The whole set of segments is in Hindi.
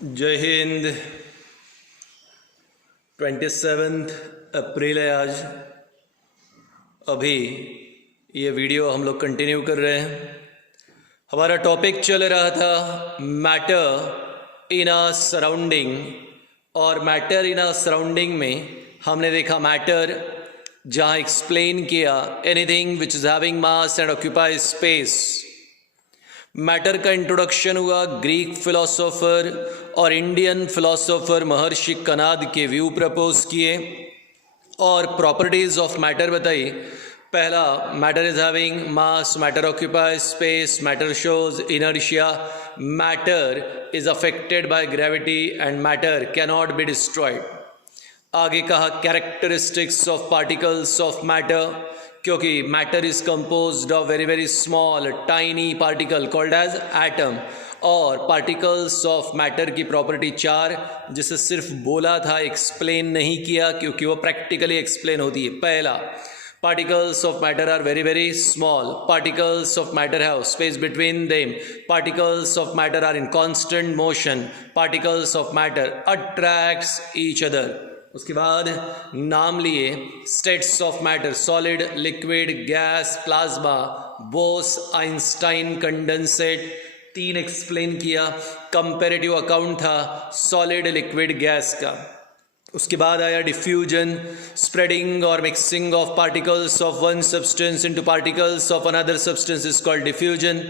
जय हिंद। 27 अप्रैल है आज। अभी ये वीडियो हम लोग कंटिन्यू कर रहे हैं। हमारा टॉपिक चल रहा था मैटर इन अ सराउंडिंग, और मैटर इन अ सराउंडिंग में हमने देखा मैटर जहाँ एक्सप्लेन किया anything which is having mass and occupy space. Matter का इंट्रोडक्शन हुआ ग्रीक फिलोसोफर और इंडियन फिलोसोफर महर्षि कनाद के व्यू प्रपोज किए और प्रॉपर्टीज ऑफ मैटर बताई। पहला, matter is having mass, matter occupy space, matter shows inertia, matter is affected by gravity and matter can not be destroyed. आगे कहा characteristics of particles of matter, क्योंकि matter is composed of very very small tiny particle called as atom, और पार्टिकल्स ऑफ मैटर की प्रॉपर्टी 4 जिसे सिर्फ बोला था, एक्सप्लेन नहीं किया, क्योंकि वो प्रैक्टिकली एक्सप्लेन होती है। पहला, particles of matter are very very small, particles of matter have space between them, particles of matter are in constant motion, particles of matter attracts each other। उसके बाद नाम लिए states of matter, solid, liquid, gas, plasma, Bose, Einstein, condensate. 3 explain किया। कंपैरेटिव अकाउंट था सॉलिड, लिक्विड, गैस का। उसके बाद आया डिफ्यूजन, स्प्रेडिंग और mixing of particles of one substance into particles of another substance is called diffusion.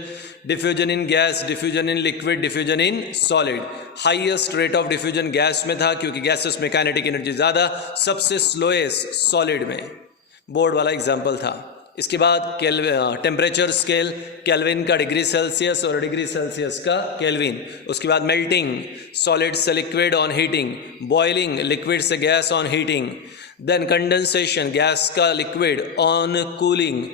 Diffusion in gas, diffusion in liquid, diffusion in solid. Highest rate of diffusion gas में था क्योंकि गैसेस में काइनेटिक एनर्जी ज़्यादा, सबसे स्लोएस्ट सॉलिड में। बोर्ड वाला एग्जाम्पल था। इसके बाद टेम्परेचर स्केल, केल्विन का डिग्री सेल्सियस और डिग्री सेल्सियस का केल्विन। उसके बाद मेल्टिंग, सॉलिड से liquid on heating, boiling, liquid से gas on heating, then condensation, gas का लिक्विड ऑन कूलिंग,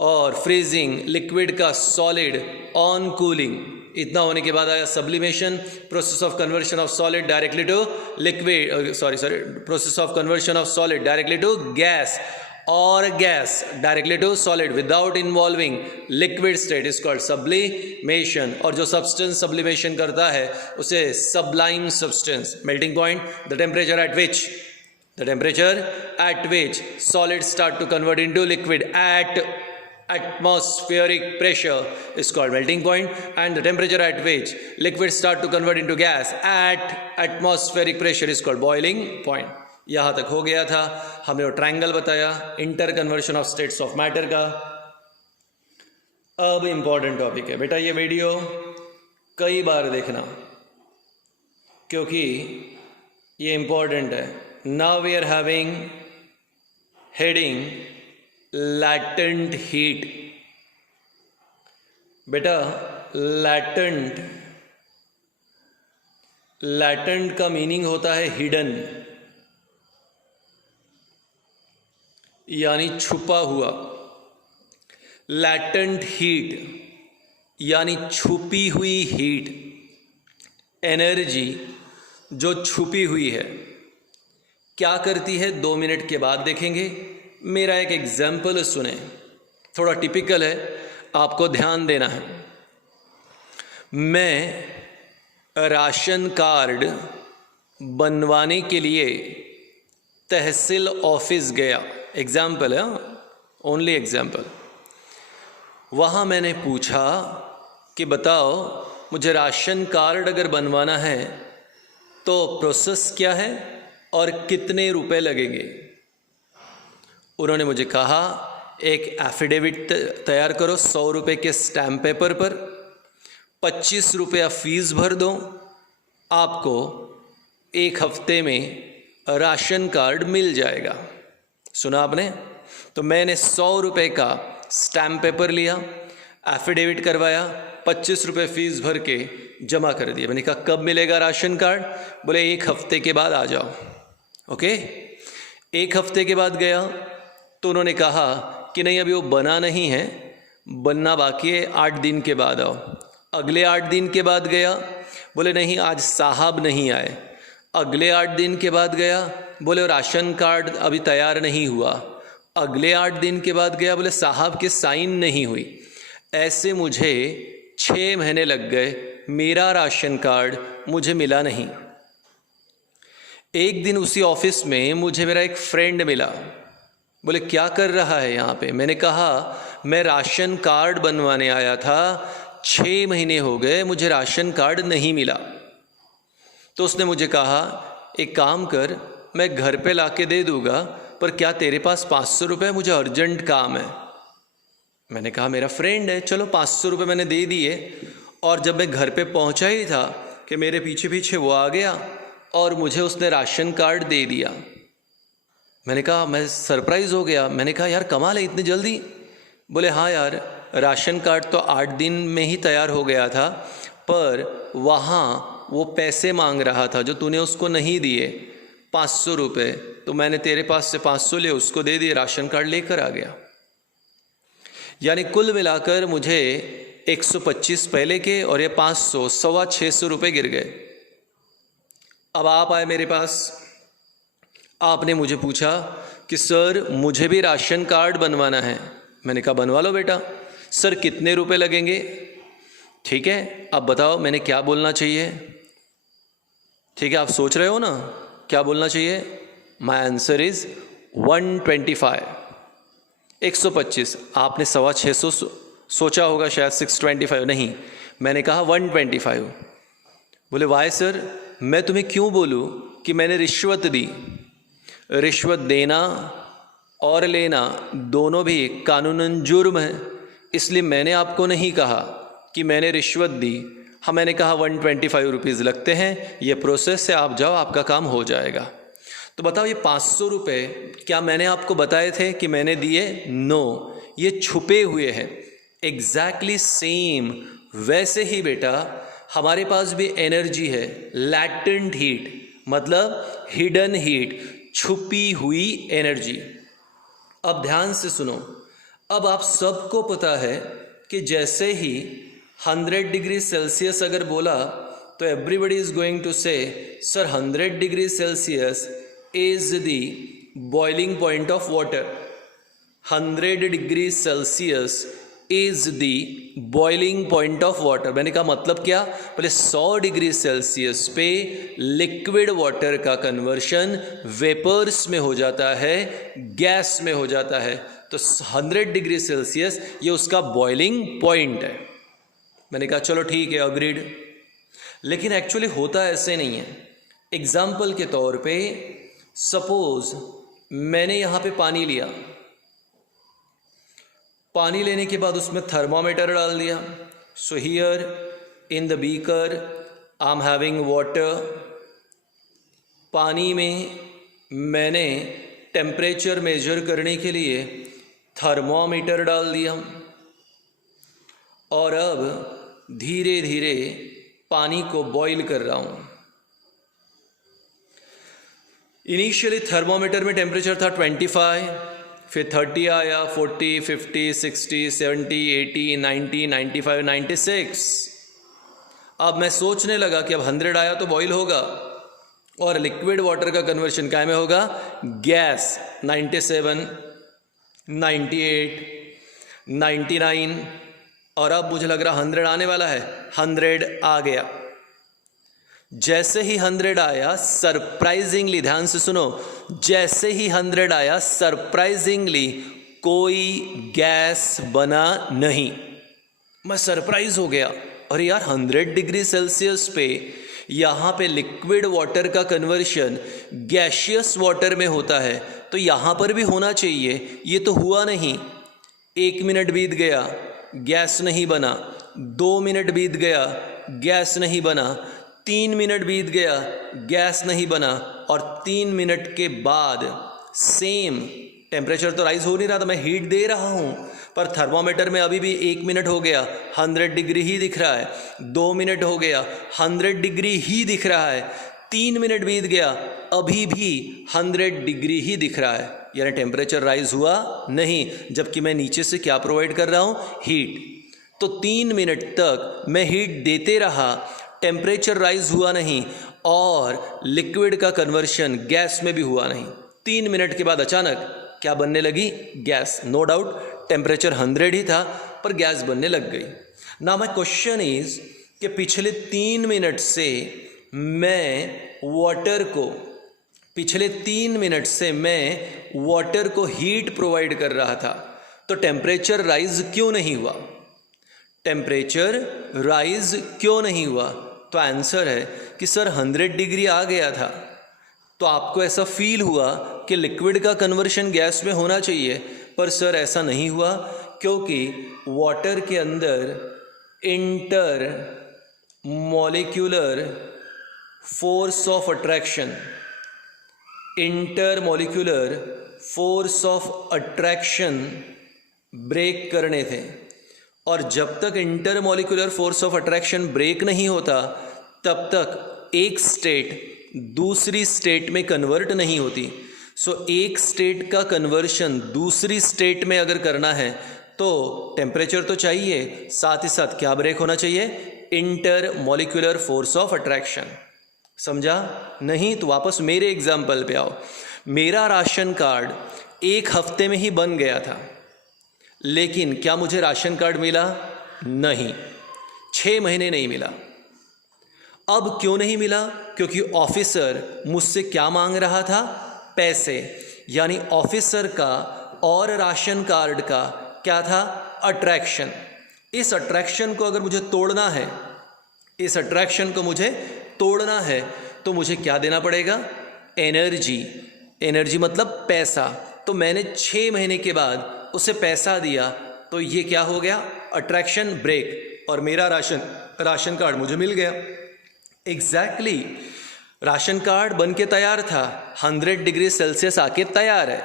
और फ्रीजिंग, लिक्विड का सॉलिड ऑन कूलिंग। इतना होने के बाद आया sublimation, process of conversion of solid directly to liquid, process of conversion of solid directly to gas, और gas directly to solid without involving liquid state is called sublimation. और जो सब्सटेंस सब्लिमेशन करता है उसे sublime substance. Melting point, the temperature at which solid start to convert into liquid at atmospheric pressure is called melting point, and the temperature at which liquid start to convert into gas at atmospheric pressure is called boiling point। यहाँ तक हो गया था। हमने वो ट्रायंगल बताया inter conversion of states of matter का। अब इंपॉर्टेंट टॉपिक है बेटा, ये वीडियो कई बार देखना क्योंकि ये इंपॉर्टेंट है। Now we are having heading latent heat. बेटा लैटेंट का मीनिंग होता है हिडन, यानी छुपा हुआ। लैटेंट हीट यानी छुपी हुई हीट, एनर्जी जो छुपी हुई है। क्या करती है 2 मिनट के बाद देखेंगे। मेरा एक एग्जाम्पल सुने, थोड़ा टिपिकल है, आपको ध्यान देना है। मैं राशन कार्ड बनवाने के लिए तहसील ऑफिस गया, एग्जाम्पल है, ओनली एग्जाम्पल। वहाँ मैंने पूछा कि बताओ मुझे राशन कार्ड अगर बनवाना है तो प्रोसेस क्या है और कितने रुपए लगेंगे। उन्होंने मुझे कहा एक एफिडेविट तैयार करो 100 रुपये के स्टैम्प पेपर पर, 25 रुपया फीस भर दो, आपको 1 हफ्ते में राशन कार्ड मिल जाएगा। सुना आपने? तो मैंने 100 रुपये का स्टैम्प पेपर लिया, एफिडेविट करवाया, 25 रुपये फीस भर के जमा कर दिया। मैंने कहा कब मिलेगा राशन कार्ड? बोले 1 हफ्ते के बाद आ जाओ। ओके, 1 हफ्ते के बाद गया तो उन्होंने कहा कि नहीं अभी वो बना नहीं है, बनना बाकी है, 8 दिन के बाद आओ। अगले 8 दिन के बाद गया, बोले नहीं आज साहब नहीं आए। अगले 8 दिन के बाद गया, बोले राशन कार्ड अभी तैयार नहीं हुआ। अगले 8 दिन के बाद गया, बोले साहब के साइन नहीं हुई। ऐसे मुझे 6 महीने लग गए मेरा राशन कार्ड मुझे मिला नहीं। एक दिन उसी ऑफिस में मुझे मेरा एक फ्रेंड मिला, बोले क्या कर रहा है यहाँ पे? मैंने कहा मैं राशन कार्ड बनवाने आया था, 6 महीने हो गए मुझे राशन कार्ड नहीं मिला। तो उसने मुझे कहा एक काम कर, मैं घर पे लाके दे दूँगा, पर क्या तेरे पास 500 रुपये? मुझे अर्जेंट काम है। मैंने कहा मेरा फ्रेंड है, चलो 500 रुपये मैंने दे दिए। और जब मैं घर पे पहुंचा ही था कि मेरे पीछे पीछे वो आ गया और मुझे उसने राशन कार्ड दे दिया। मैंने कहा, मैं सरप्राइज़ हो गया। मैंने कहा यार कमाल है, इतनी जल्दी? बोले हाँ यार, राशन कार्ड तो 8 दिन में ही तैयार हो गया था, पर वहाँ वो पैसे मांग रहा था जो तूने उसको नहीं दिए, 500 रुपये। तो मैंने तेरे पास से 500 ले उसको दे दिए, राशन कार्ड लेकर आ गया। यानी कुल मिलाकर मुझे 125 पहले के और ये 500, 650 रुपये गिर गए। अब आप आए मेरे पास, आपने मुझे पूछा कि सर मुझे भी राशन कार्ड बनवाना है। मैंने कहा बनवा लो बेटा। सर कितने रुपए लगेंगे? ठीक है, अब बताओ मैंने क्या बोलना चाहिए? ठीक है, आप सोच रहे हो ना क्या बोलना चाहिए? My answer is 125, 125। आपने 625 सोचा होगा शायद 625, नहीं, मैंने कहा 125। बोले वाई सर, मैं तुम्हें क्यों बोलूँ कि मैंने रिश्वत दी? रिश्वत देना और लेना दोनों भी कानूनन जुर्म है, इसलिए मैंने आपको नहीं कहा कि मैंने रिश्वत दी। हाँ, मैंने कहा 125 रुपीज़ लगते हैं, ये प्रोसेस से आप जाओ, आपका काम हो जाएगा। तो बताओ ये 500 रुपये क्या मैंने आपको बताए थे कि मैंने दिए? नो, ये छुपे हुए हैं। एग्जैक्टली सेम वैसे ही बेटा हमारे पास भी एनर्जी है, लैटेंट हीट, मतलब हिडन हीट, छुपी हुई एनर्जी। अब ध्यान से सुनो, अब आप सबको पता है कि जैसे ही 100 डिग्री सेल्सियस अगर बोला तो एवरीबडी इज गोइंग टू से sir 100 degree Celsius is the boiling point of water. 100 degree Celsius is the boiling point of water. मैंने कहा मतलब क्या? पहले 100 डिग्री सेल्सियस पे लिक्विड वाटर का कन्वर्शन वेपर्स में हो जाता है, गैस में हो जाता है। तो 100 डिग्री सेल्सियस ये उसका बॉइलिंग पॉइंट है। मैंने कहा चलो ठीक है, अग्रीड। लेकिन एक्चुअली होता ऐसे नहीं है। एग्जाम्पल के तौर पे सपोज मैंने यहाँ पे पानी लिया, पानी लेने के बाद उसमें थर्मामीटर डाल दिया। So here in the beaker I am having water. पानी में मैंने टेम्परेचर मेजर करने के लिए थर्मामीटर डाल दिया और अब धीरे धीरे पानी को बॉईल कर रहा हूँ। इनिशियली थर्मामीटर में टेम्परेचर था 25, फिर 30 आया, 40, 50, 60, 70, 80, 90, 95, 96। अब मैं सोचने लगा कि अब 100 आया तो बॉईल होगा और लिक्विड वाटर का कन्वर्शन क्या में होगा? गैस। 97, 98, 99 और अब मुझे लग रहा 100 आने वाला है। 100 आ गया। जैसे ही 100 आया, सरप्राइजिंगली, ध्यान से सुनो, जैसे ही 100 आया सरप्राइजिंगली कोई गैस बना नहीं। मैं सरप्राइज हो गया, अरे यार 100 डिग्री सेल्सियस पे यहाँ पे लिक्विड वाटर का कन्वर्शन गैशियस वाटर में होता है, तो यहाँ पर भी होना चाहिए, ये तो हुआ नहीं। 1 मिनट बीत गया, गैस नहीं बना। 2 मिनट बीत गया, गैस नहीं बना। 3 मिनट बीत गया, गैस नहीं बना। और 3 मिनट के बाद सेम टेम्परेचर तो राइज हो नहीं रहा था, मैं हीट दे रहा हूँ, पर थर्मामीटर में अभी भी 1 मिनट हो गया 100 डिग्री ही दिख रहा है। 2 मिनट हो गया 100 डिग्री ही दिख रहा है। 3 मिनट बीत गया, अभी भी 100 डिग्री ही दिख रहा है, यानी टेम्परेचर राइज हुआ नहीं, जबकि मैं नीचे से क्या प्रोवाइड कर रहा हूँ? हीट। तो 3 मिनट तक मैं हीट देते रहा, टेम्परेचर राइज हुआ नहीं और लिक्विड का कन्वर्शन गैस में भी हुआ नहीं। 3 मिनट के बाद अचानक क्या बनने लगी? गैस। नो डाउट टेम्परेचर 100 ही था पर गैस बनने लग गई। नाउ माय क्वेश्चन इज कि पिछले 3 मिनट से मैं वाटर को हीट प्रोवाइड कर रहा था, तो टेम्परेचर राइज क्यों नहीं हुआ? तो आंसर है कि सर 100 डिग्री आ गया था, तो आपको ऐसा फील हुआ कि लिक्विड का कन्वर्शन गैस में होना चाहिए, पर सर ऐसा नहीं हुआ, क्योंकि वाटर के अंदर intermolecular force of attraction break करने थे। और जब तक intermolecular force of attraction break नहीं होता, तब तक एक स्टेट दूसरी स्टेट में कन्वर्ट नहीं होती। सो एक स्टेट का कन्वर्शन दूसरी स्टेट में अगर करना है तो टेम्परेचर तो चाहिए, साथ ही साथ क्या ब्रेक होना चाहिए? Inter molecular force of attraction. समझा? नहीं तो वापस मेरे एग्जाम्पल पे आओ। मेरा राशन कार्ड 1 हफ्ते में ही बन गया था, लेकिन क्या मुझे राशन कार्ड मिला? नहीं, 6 महीने नहीं मिला। अब क्यों नहीं मिला? क्योंकि ऑफिसर मुझसे क्या मांग रहा था? पैसे। यानी ऑफिसर का और राशन कार्ड का क्या था? अट्रैक्शन। इस अट्रैक्शन को अगर मुझे तोड़ना है, तो मुझे क्या देना पड़ेगा? एनर्जी मतलब पैसा। तो मैंने 6 महीने के बाद उसे पैसा दिया, तो ये क्या हो गया? अट्रैक्शन ब्रेक, और मेरा राशन कार्ड मुझे मिल गया। एग्जैक्टली राशन कार्ड बन के तैयार था, 100 डिग्री सेल्सियस आके तैयार है,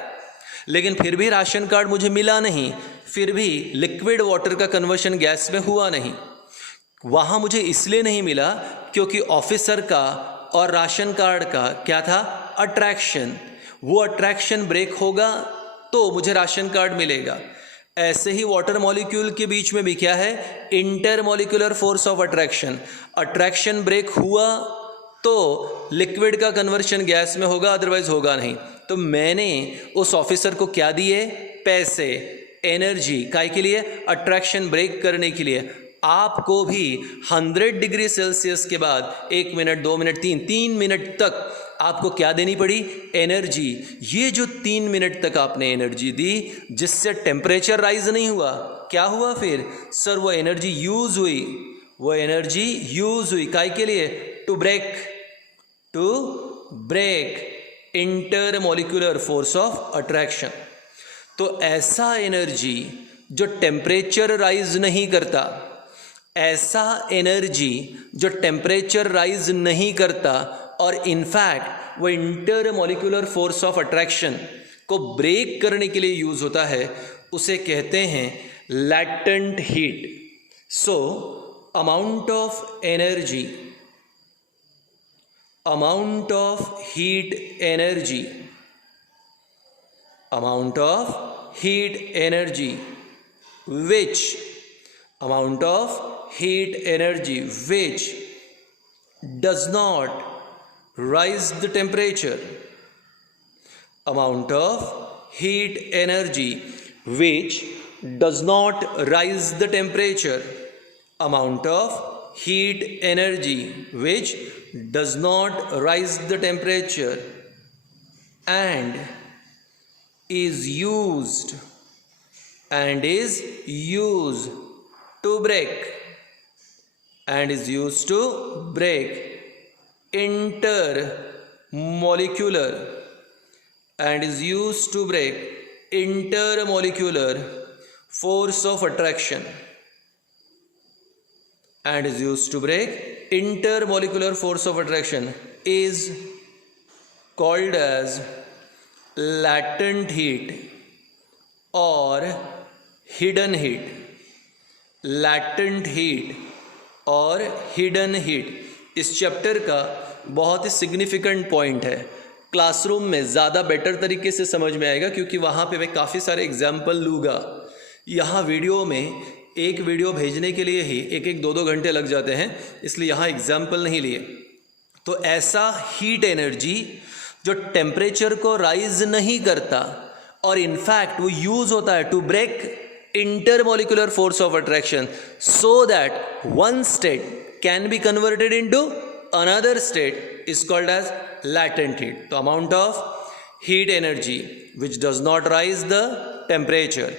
लेकिन फिर भी राशन कार्ड मुझे मिला नहीं, फिर भी लिक्विड वाटर का कन्वर्शन गैस में हुआ नहीं। वहाँ मुझे इसलिए नहीं मिला क्योंकि ऑफिसर का और राशन कार्ड का क्या था? अट्रैक्शन। वो अट्रैक्शन ब्रेक होगा तो मुझे राशन कार्ड मिलेगा। ऐसे ही वाटर मॉलिक्यूल के बीच में भी क्या है? Intermolecular force of attraction. Attraction break हुआ तो लिक्विड का कन्वर्शन गैस में होगा, अदरवाइज होगा नहीं। तो मैंने उस ऑफिसर को क्या दिए? पैसे, एनर्जी। काय के लिए? अट्रैक्शन ब्रेक करने के लिए। आपको भी 100 डिग्री सेल्सियस के बाद 1 मिनट, 2 मिनट, 3 मिनट तक आपको क्या देनी पड़ी? एनर्जी। ये जो 3 मिनट तक आपने एनर्जी दी, जिससे टेम्परेचर राइज नहीं हुआ, क्या हुआ फिर? सर वो एनर्जी यूज हुई। काय के लिए? To break intermolecular force of attraction. तो ऐसा एनर्जी जो टेम्परेचर राइज नहीं करता, और इनफैक्ट वो inter molecular force of attraction को ब्रेक करने के लिए यूज होता है, उसे कहते हैं latent heat. So amount of heat energy which does not rise the temperature, amount of heat energy which does not rise the temperature, amount of heat energy which does not rise the temperature and is used to break intermolecular force of attraction is called as latent heat or hidden heat. इस चैप्टर का बहुत ही सिग्निफिकेंट पॉइंट है। क्लासरूम में ज़्यादा बेटर तरीके से समझ में आएगा, क्योंकि वहाँ पे मैं काफ़ी सारे एग्जाम्पल लूँगा। यहाँ वीडियो में एक वीडियो भेजने के लिए ही 1-2 घंटे लग जाते हैं, इसलिए यहाँ एग्जाम्पल नहीं लिए। तो ऐसा हीट एनर्जी जो टेम्परेचर को राइज नहीं करता, और इनफैक्ट वो यूज़ होता है to break intermolecular force of attraction, so that one state can be converted into another state is called as latent heat. तो amount of heat energy which does not rise the temperature,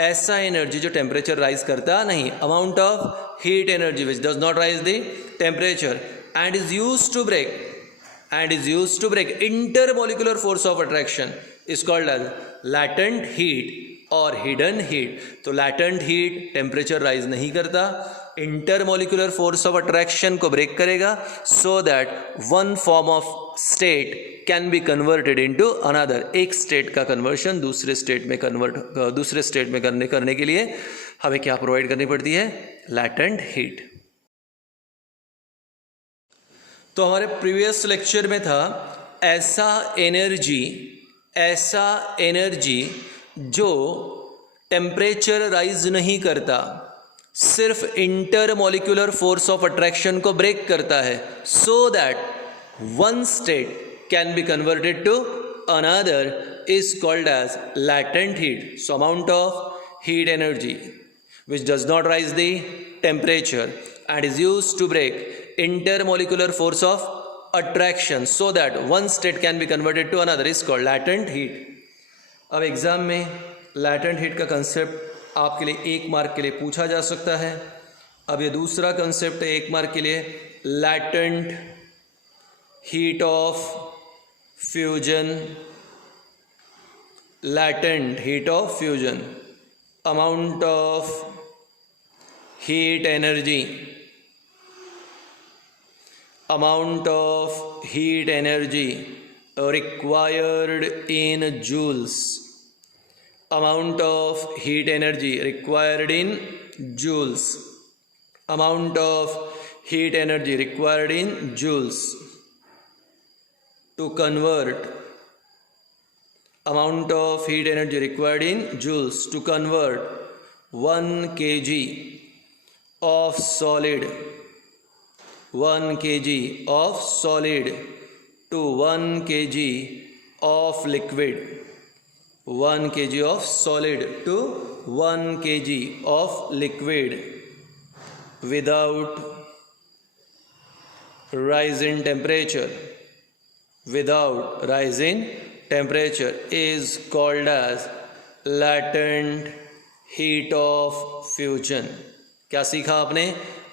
ऐसा एनर्जी जो टेम्परेचर राइज करता नहीं, amount of heat energy which does not rise the temperature and is used to break intermolecular force of attraction is called as latent heat और hidden heat. तो latent heat टेम्परेचर राइज नहीं करता, इंटरमोलिकुलर फोर्स ऑफ अट्रैक्शन को ब्रेक करेगा, सो that one form of state can be converted into another. एक स्टेट का कन्वर्शन दूसरे स्टेट में करने के लिए हमें क्या प्रोवाइड करनी पड़ती है? Latent heat. तो हमारे प्रीवियस लेक्चर में था ऐसा एनर्जी जो टेम्परेचर राइज नहीं करता, सिर्फ इंटरमोलिकुलर फोर्स ऑफ अट्रैक्शन को ब्रेक करता है, so that one state can be converted to another is called as latent heat. So amount of heat energy which does not rise the temperature and is used to break intermolecular force of attraction so that one state can be converted to another is called latent heat. अब एग्ज़ाम में latent heat का कंसेप्ट आपके लिए 1 मार्क के लिए पूछा जा सकता है. अब ये दूसरा कंसेप्ट है 1 मार्क के लिए, latent heat of fusion. latent heat of fusion, amount of heat energy required in joules. Amount of heat energy required in joules. Amount of heat energy required in joules to convert. Amount of heat energy required in joules to convert 1 kg of solid, 1 kg of solid to 1 kg of liquid, 1 kg of solid to 1 kg of liquid without rise in temperature, without rise in temperature is called as latent heat of fusion. क्या सीखा आपने?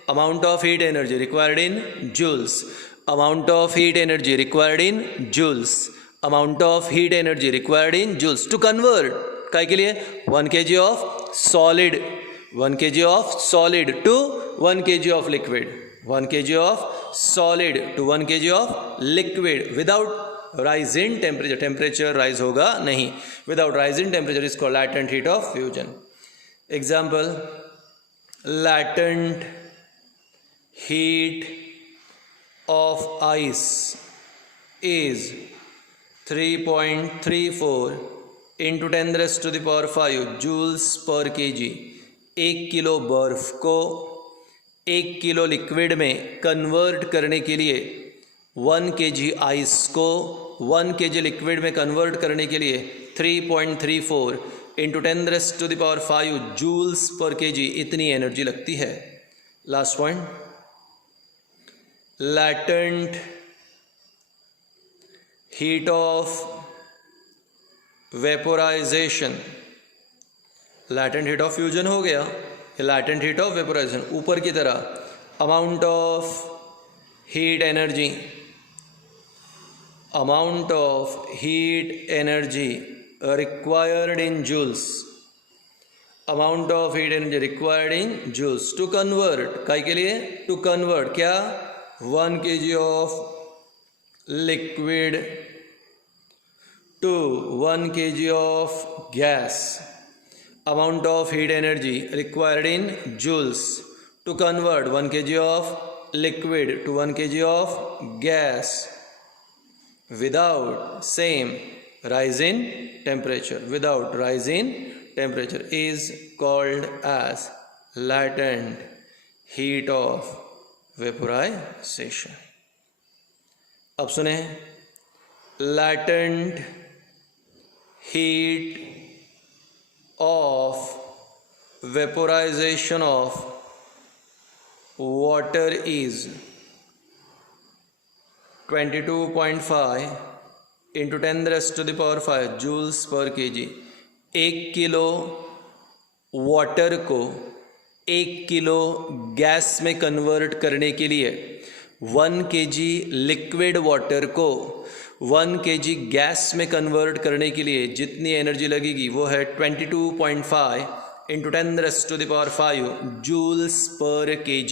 Amount of heat energy required in joules, amount of heat energy required in joules, amount of heat energy required in joules to convert काय के लिए 1 kg of solid, 1 kg of solid to 1 kg of liquid, 1 kg of solid to 1 kg of liquid without rise in temperature. Temperature rise होगा नहीं, without rise in temperature is called latent heat of fusion. Example, latent heat of ice is 3.34 into 10 raised to the power 5 joules per kg. 1 kilo बर्फ को 1 किलो लिक्विड में कन्वर्ट करने के लिए, 1 kg आइस को 1 kg लिक्विड में कन्वर्ट करने के लिए 3.34 into 10 raised to the power 5 joules per KG इतनी एनर्जी लगती है. Last point, latent heat of vaporisation. Latent heat of fusion हो गया, लैटेंट हीट ऑफ वेपोराइजेशन ऊपर की तरह. Amount of heat energy, amount of heat energy required in joules, amount of heat energy required in joules to convert काय के लिए? to convert क्या? 1 kg of liquid to 1 kg of gas. amount of heat energy required in joules to convert 1 kg of liquid to 1 kg of gas without same rise in temperature, without rise in temperature is called as latent heat of vaporization. अब सुने, latent heat of vaporization of water is 22.5 into 10 raised to the power 5 joules per kg। 1 kilo water को 1 किलो गैस में कन्वर्ट करने के लिए 1 kg लिक्विड वाटर को 1 kg गैस में कन्वर्ट करने के लिए जितनी एनर्जी लगेगी वो है 22.5 into 10 raised to the power 5 joules per kg।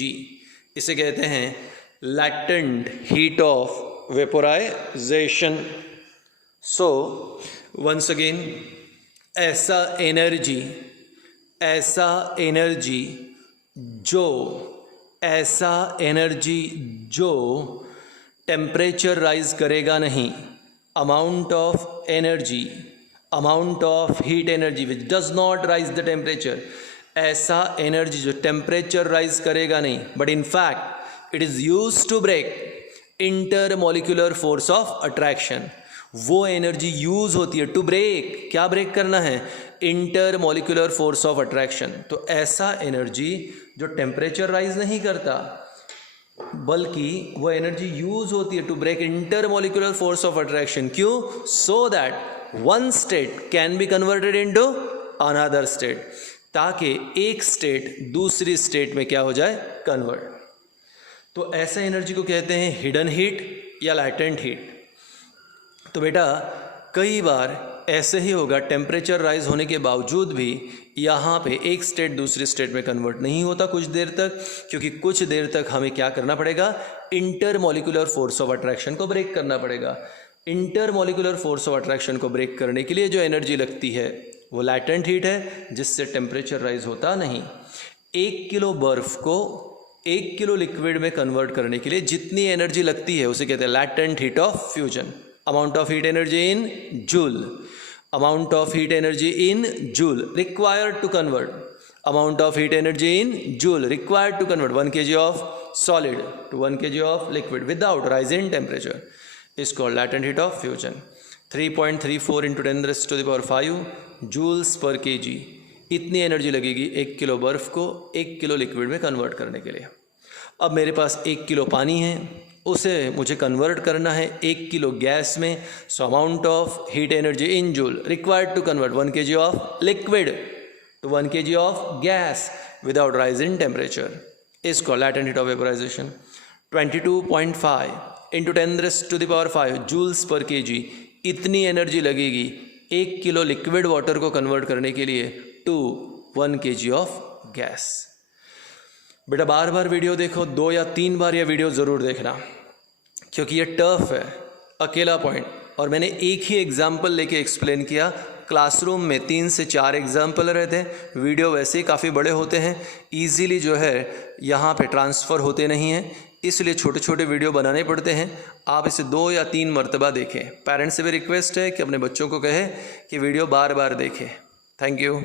इसे कहते हैं latent heat of vaporization। So once again, ऐसा एनर्जी जो टेम्परेचर राइज करेगा नहीं, amount of heat energy which does not rise the temperature, ऐसा एनर्जी जो टेम्परेचर राइज करेगा नहीं but in fact it is used to break intermolecular force of attraction. वो एनर्जी यूज होती है टू ब्रेक, क्या ब्रेक करना है, इंटरमॉलिक्यूलर फोर्स ऑफ अट्रैक्शन। तो ऐसा एनर्जी जो टेम्परेचर राइज नहीं करता बल्कि वो एनर्जी यूज होती है to break intermolecular force of attraction. क्यों? So that one state can be converted into another state, ताकि एक स्टेट दूसरी स्टेट में क्या हो जाए, कन्वर्ट। तो ऐसा एनर्जी को कहते हैं हिडन हीट या लैटेंट हीट। तो बेटा कई बार ऐसे ही होगा, टेम्परेचर राइज होने के बावजूद भी यहाँ पे एक स्टेट दूसरी स्टेट में कन्वर्ट नहीं होता कुछ देर तक, क्योंकि कुछ देर तक हमें क्या करना पड़ेगा, इंटरमॉलिक्यूलर फोर्स ऑफ अट्रैक्शन को ब्रेक करना पड़ेगा। इंटरमॉलिक्यूलर फोर्स ऑफ अट्रैक्शन को ब्रेक करने के लिए जो एनर्जी लगती है वो लैटेंट हीट है, जिससे टेम्परेचर राइज होता नहीं। 1 किलो बर्फ को 1 किलो लिक्विड में कन्वर्ट करने के लिए जितनी एनर्जी लगती है उसे कहते हैं latent heat of fusion. Amount of heat energy in joule, amount of heat energy in joule required to convert, amount of heat energy in joule required to convert 1 kg of solid to 1 kg of liquid without rise in temperature is called latent heat of fusion। 3.34 into 10 raised to the power 5 joules per kg, इतनी एनर्जी लगेगी 1 किलो बर्फ को 1 किलो लिक्विड में कन्वर्ट करने के लिए। अब मेरे पास 1 किलो पानी है, उसे मुझे कन्वर्ट करना है 1 किलो गैस में। So amount of heat energy in joule required to convert 1 kg of liquid to 1 kg of gas without rise in temperature is called latent heat of vaporisation. 22.5 into 10 raised to the power 5 joules per kg, इतनी एनर्जी लगेगी 1 किलो लिक्विड वाटर को कन्वर्ट करने के लिए टू 1 kg ऑफ गैस। बेटा बार बार वीडियो देखो, 2 या 3 बार यह वीडियो ज़रूर देखना, क्योंकि ये टफ है, अकेला पॉइंट। और मैंने एक ही एग्जाम्पल लेके एक्सप्लेन किया। क्लासरूम में 3 से 4 एग्जाम्पल रहते हैं, वीडियो वैसे ही काफ़ी बड़े होते हैं, इजीली जो है यहाँ पे ट्रांसफ़र होते नहीं हैं, इसलिए छोटे छोटे वीडियो बनाने पड़ते हैं। आप इसे 2 या 3 मरतबा देखें। पेरेंट्स से भी रिक्वेस्ट है कि अपने बच्चों को कहे कि वीडियो बार बार देखें। Thank you.